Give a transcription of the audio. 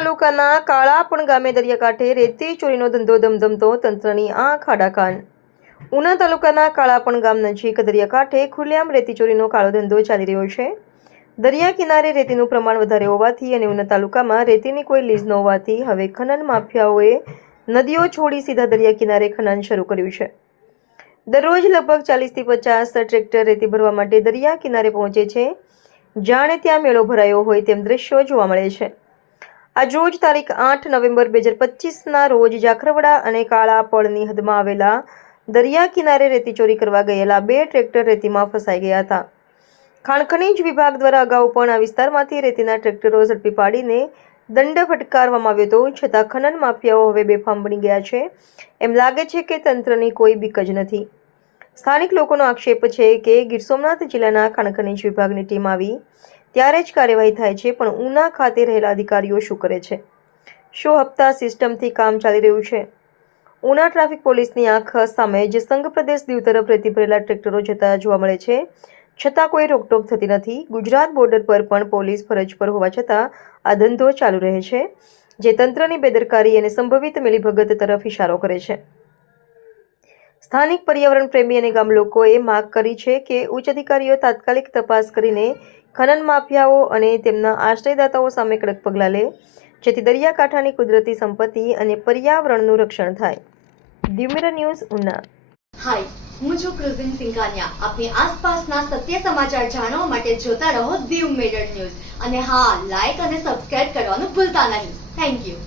તાલુકાના કાળાપણ ગામે દરિયાકાંઠે રેતી ચોરીનો ધંધો ધમધમતો તંત્રની આંખ આડાકાન. ઉના તાલુકાના કાળાપણ ગામ નજીક દરિયાકાંઠે ખુલ્લેઆમ રેતી ચોરીનો કાળો ધંધો ચાલી રહ્યો છે. દરિયા કિનારે રેતીનું પ્રમાણ વધારે હોવાથી અને ઉના તાલુકામાં રેતીની કોઈ લીઝ ન હોવાથી હવે ખનન માફિયાઓએ નદીઓ છોડી સીધા દરિયા કિનારે ખનન શરૂ કર્યું છે. દરરોજ લગભગ ચાલીસથી પચાસ ટ્રેક્ટર રેતી ભરવા માટે દરિયા કિનારે પહોંચે છે. જાણે ત્યાં મેળો ભરાયો હોય તેમ દ્રશ્યો જોવા મળે છે. આજ રોજ તારીખ આઠ નવેમ્બર બે હજાર પચીસના રોજ જાખરવડા અને કાળા પળની હદમાં આવેલા દરિયા કિનારે રેતી ચોરી કરવા ગયેલા બે ટ્રેક્ટર રેતીમાં ફસાઈ ગયા હતા. ખાણખનીજ વિભાગ દ્વારા અગાઉ પણ આ વિસ્તારમાંથી રેતીના ટ્રેક્ટરો ઝડપી પાડીને દંડ ફટકારવામાં આવ્યો હતો, છતાં ખનન માફિયાઓ હવે બેફામ બની ગયા છે. એમ લાગે છે કે તંત્રની કોઈ બીક જ નથી. સ્થાનિક લોકોનો આક્ષેપ છે કે ગીર સોમનાથ જિલ્લાના ખાણખનીજ વિભાગની ટીમ આવી ત્યારે જ કાર્યવાહી થાય છે, પણ ઉના ખાતે રહેલા અધિકારીઓ શું કરે છે? શું હપ્તા સિસ્ટમથી કામ ચાલી રહ્યું છે? ઉના ટ્રાફિક પોલીસની આંખ સામે જે સંઘ પ્રદેશ દીવ તરફ રેતી ભરેલા ટ્રેક્ટરો જતા જોવા મળે છે, છતાં કોઈ રોકટોક થતી નથી. ગુજરાત બોર્ડર પર પણ પોલીસ ફરજ પર હોવા છતાં આ ધંધો ચાલુ રહે છે, જે તંત્રની બેદરકારી અને સંભવિત મિલીભગત તરફ ઇશારો કરે છે. સ્થાનિક પર્યાવરણ પ્રેમી અને ગામ લોકોએ માગ કરી છે કે ઉચ્ચ અધિકારીઓ તાત્કાલિક તપાસ કરીને ખનન માફિયાઓ અને તેમના આશ્રયદાતાઓ સામે કડક પગલાં લે, જેથી દરિયાકાંઠાની કુદરતી સંપત્તિ અને પર્યાવરણનું રક્ષણ થાય. દ્યુમિર ન્યૂઝ, ઉના. હાય, હું છું ક્રુઝિન સિંઘાનિયા. આપની આસપાસના સત્ય સમાચાર જાણવા માટે જોતા રહો દીવ મેડર ન્યૂઝ. અને હા લાઈક અને સબસ્ક્રાઇબ કરવાનું ભૂલતા નહીં. Thank you